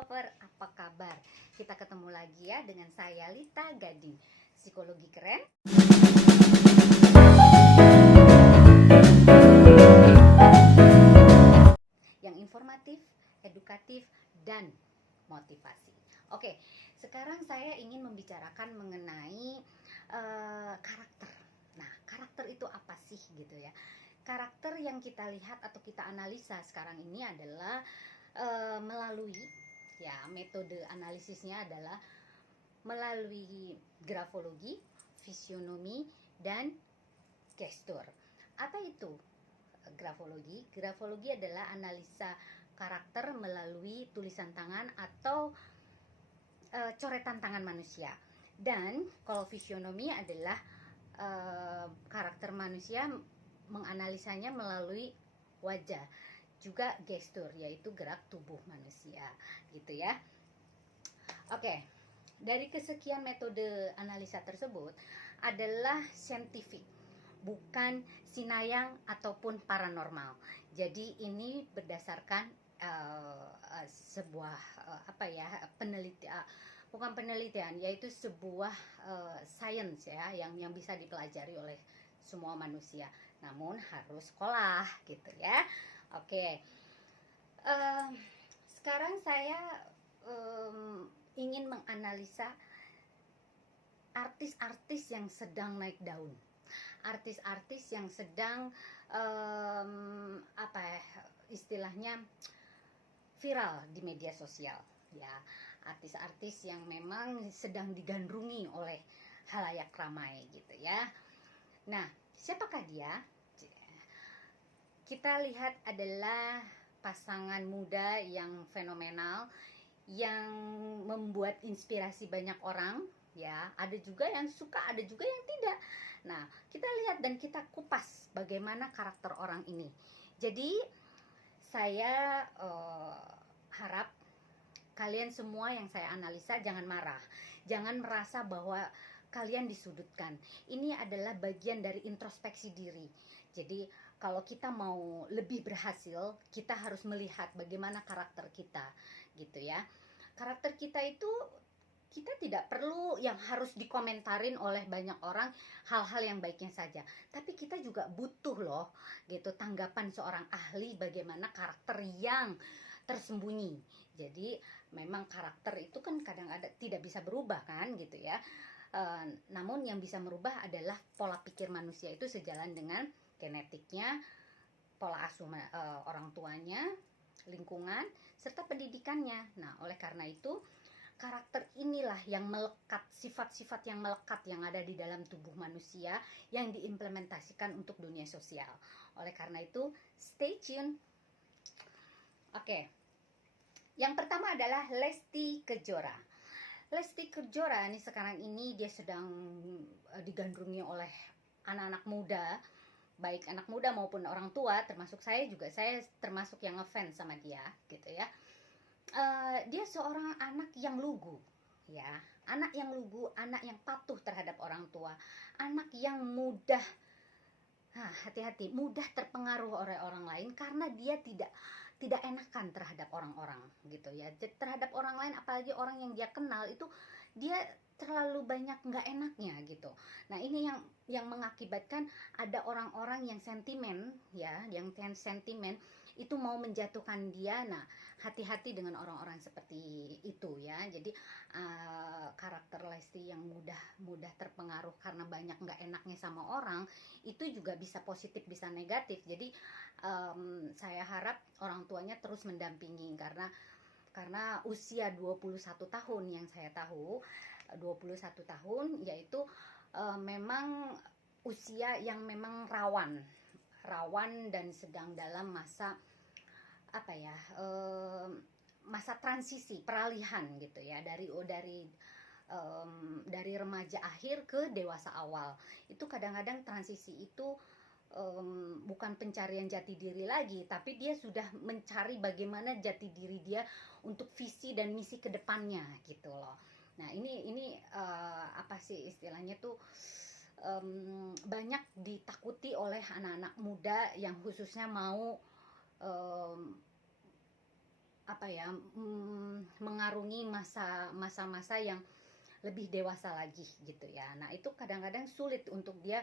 Lover, apa kabar? Kita ketemu lagi ya dengan saya Lita Gading, psikologi keren yang informatif, edukatif, dan motivasi. Oke, sekarang saya ingin membicarakan mengenai karakter. Nah, karakter itu apa sih gitu ya? Karakter yang kita lihat atau kita analisa sekarang ini adalah melalui ya, metode analisisnya adalah melalui grafologi, fisionomi, dan gestur. Apa itu grafologi? Grafologi adalah analisa karakter melalui tulisan tangan atau coretan tangan manusia. Dan kalau fisionomi adalah karakter manusia menganalisanya melalui wajah, juga gestur, yaitu gerak tubuh manusia gitu ya. Oke, dari kesekian metode analisa tersebut adalah saintifik, bukan sinayang ataupun paranormal. Jadi ini berdasarkan sebuah penelitian, bukan penelitian, yaitu sebuah sains ya, yang bisa dipelajari oleh semua manusia. Namun harus sekolah gitu ya. Oke, sekarang saya ingin menganalisa artis-artis yang sedang naik daun, artis-artis yang sedang istilahnya viral di media sosial ya, artis-artis yang memang sedang digandrungi oleh halayak ramai gitu ya. Nah, siapakah dia? Kita lihat adalah pasangan muda yang fenomenal, yang membuat inspirasi banyak orang ya. Ada juga yang suka, ada juga yang tidak. Nah, kita lihat dan kita kupas bagaimana karakter orang ini. Jadi saya harap kalian semua yang saya analisa jangan marah, jangan merasa bahwa kalian disudutkan. Ini adalah bagian dari introspeksi diri. Jadi kalau kita mau lebih berhasil, kita harus melihat bagaimana karakter kita gitu ya. Karakter kita itu, kita tidak perlu yang harus dikomentarin oleh banyak orang hal-hal yang baiknya saja, tapi kita juga butuh loh gitu tanggapan seorang ahli bagaimana karakter yang tersembunyi. Jadi memang karakter itu kan kadang-kadang tidak bisa berubah kan gitu ya. Namun yang bisa merubah adalah pola pikir manusia itu sejalan dengan genetiknya, pola asuh orang tuanya, lingkungan, serta pendidikannya. Nah, oleh karena itu karakter inilah yang melekat, sifat-sifat yang melekat yang ada di dalam tubuh manusia yang diimplementasikan untuk dunia sosial. Oleh karena itu, stay tune. Oke. Yang pertama adalah Lesti Kejora. Lesti Kejora ini sekarang ini dia sedang digandrungi oleh anak-anak muda, baik anak muda maupun orang tua, termasuk saya juga. Saya termasuk yang ngefans sama dia gitu ya. Dia seorang anak yang lugu ya, anak yang lugu, anak yang patuh terhadap orang tua, anak yang mudah hati-hati, mudah terpengaruh oleh orang lain karena dia tidak enakan terhadap orang-orang gitu ya. Terhadap orang lain, apalagi orang yang dia kenal, itu dia terlalu banyak nggak enaknya gitu. Nah, ini yang mengakibatkan ada orang-orang yang sentimen ya, yang sentimen itu mau menjatuhkan dia. Nah, hati-hati dengan orang-orang seperti itu ya. Jadi karakter Lesti yang mudah terpengaruh karena banyak nggak enaknya sama orang, itu juga bisa positif bisa negatif. Jadi saya harap orang tuanya terus mendampingi karena usia 21 tahun yang saya tahu, 21 tahun yaitu memang usia yang memang rawan dan sedang dalam masa masa transisi, peralihan gitu ya, dari remaja akhir ke dewasa awal. Itu kadang-kadang transisi itu bukan pencarian jati diri lagi, tapi dia sudah mencari bagaimana jati diri dia untuk visi dan misi kedepannya gitu loh. Nah, ini istilahnya tuh banyak ditakuti oleh anak-anak muda yang khususnya mau mengarungi masa-masa yang lebih dewasa lagi gitu ya. Nah itu kadang-kadang sulit untuk dia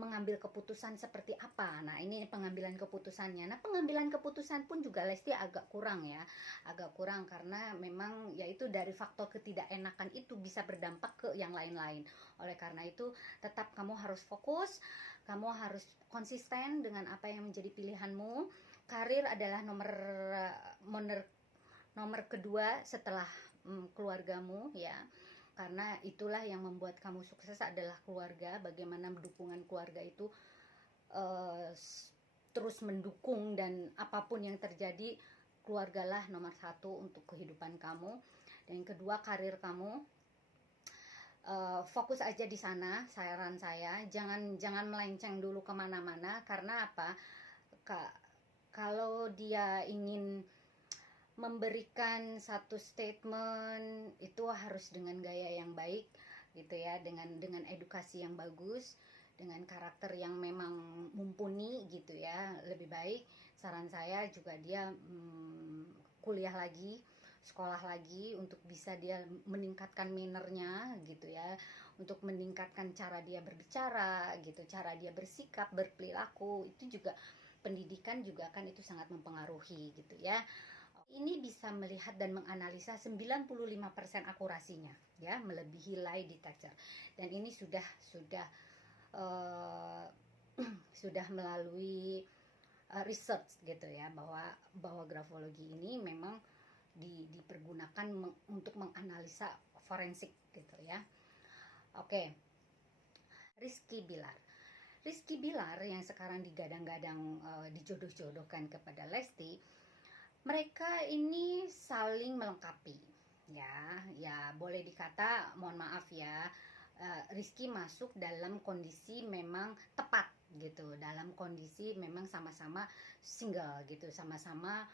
mengambil keputusan seperti apa. Nah ini pengambilan keputusannya. Nah pengambilan keputusan pun juga Lesti agak kurang ya, agak kurang karena memang yaitu dari faktor ketidakenakan itu bisa berdampak ke yang lain-lain. Oleh karena itu tetap kamu harus fokus, kamu harus konsisten dengan apa yang menjadi pilihanmu. Karir adalah nomor kedua setelah keluargamu ya, karena itulah yang membuat kamu sukses adalah keluarga. Bagaimana dukungan keluarga itu terus mendukung, dan apapun yang terjadi keluargalah nomor satu untuk kehidupan kamu. Dan yang kedua karir kamu. Fokus aja di sana, saran saya jangan melenceng dulu kemana-mana. Karena apa, kalau dia ingin memberikan satu statement itu harus dengan gaya yang baik gitu ya, dengan edukasi yang bagus, dengan karakter yang memang mumpuni gitu ya. Lebih baik saran saya juga dia kuliah lagi, sekolah lagi untuk bisa dia meningkatkan mannernya gitu ya, untuk meningkatkan cara dia berbicara gitu, cara dia bersikap, berperilaku. Itu juga pendidikan juga kan itu sangat mempengaruhi gitu ya. Ini bisa melihat dan menganalisa 95% akurasinya ya, melebihi lie detector. Dan ini sudah sudah melalui research gitu ya, bahwa grafologi ini memang dipergunakan untuk menganalisa forensik gitu ya. Oke. Rizky Bilar yang sekarang digadang-gadang dijodoh-jodohkan kepada Lesti, mereka ini saling melengkapi ya boleh dikata, mohon maaf ya, Rizky masuk dalam kondisi memang tepat gitu, dalam kondisi memang sama-sama single gitu, sama-sama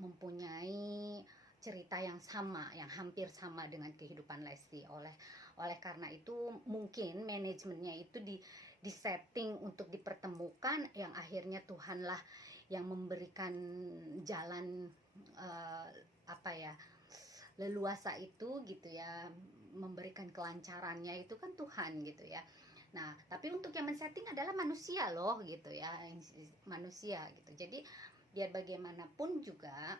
mempunyai cerita yang sama, yang hampir sama dengan kehidupan Lesti. Oleh karena itu mungkin manajemennya itu di setting untuk dipertemukan, yang akhirnya Tuhanlah yang memberikan jalan leluasa itu gitu ya, memberikan kelancarannya itu kan Tuhan gitu ya. Nah tapi untuk yang men-setting adalah manusia loh gitu ya, manusia gitu. Jadi biar bagaimanapun juga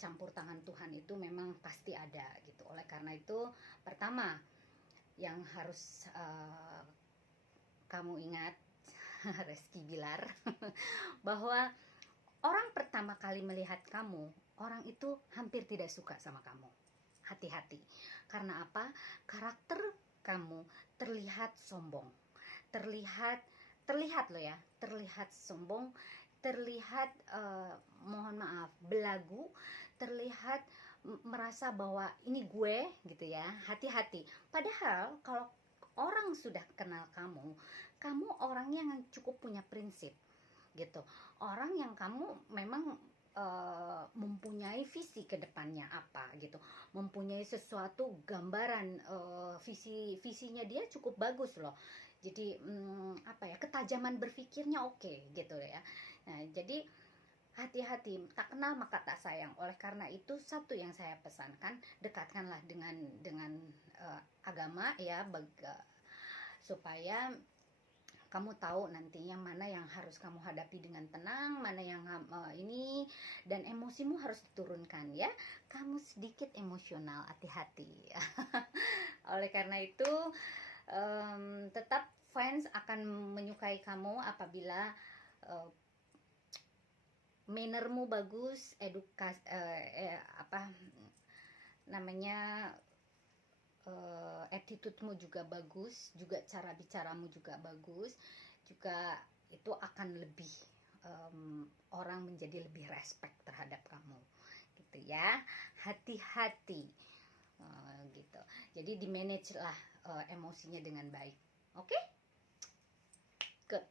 campur tangan Tuhan itu memang pasti ada gitu. Oleh karena itu pertama yang harus kamu ingat Rizky Bilar bahwa orang pertama kali melihat kamu, orang itu hampir tidak suka sama kamu. Hati-hati. Karena apa? Karakter kamu terlihat sombong, terlihat loh ya, terlihat sombong, terlihat mohon maaf belagu, terlihat merasa bahwa ini gue gitu ya. Hati-hati. Padahal kalau orang sudah kenal kamu orang yang cukup punya prinsip gitu, orang yang kamu memang mempunyai visi ke depannya apa gitu, mempunyai sesuatu gambaran, visinya dia cukup bagus loh. Jadi ketajaman berpikirnya oke gitu ya. Nah jadi hati-hati, tak kenal maka tak sayang. Oleh karena itu satu yang saya pesankan, dekatkanlah dengan agama ya, supaya kamu tahu nantinya mana yang harus kamu hadapi dengan tenang, mana yang ini, dan emosimu harus diturunkan ya. Kamu sedikit emosional, hati-hati. Oleh karena itu tetap fans akan menyukai kamu apabila mannermu bagus, attitude-mu juga bagus, juga cara bicaramu juga bagus, juga itu akan lebih orang menjadi lebih respect terhadap kamu gitu ya. Hati-hati gitu. Jadi di manage lah emosinya dengan baik. Oke? Good.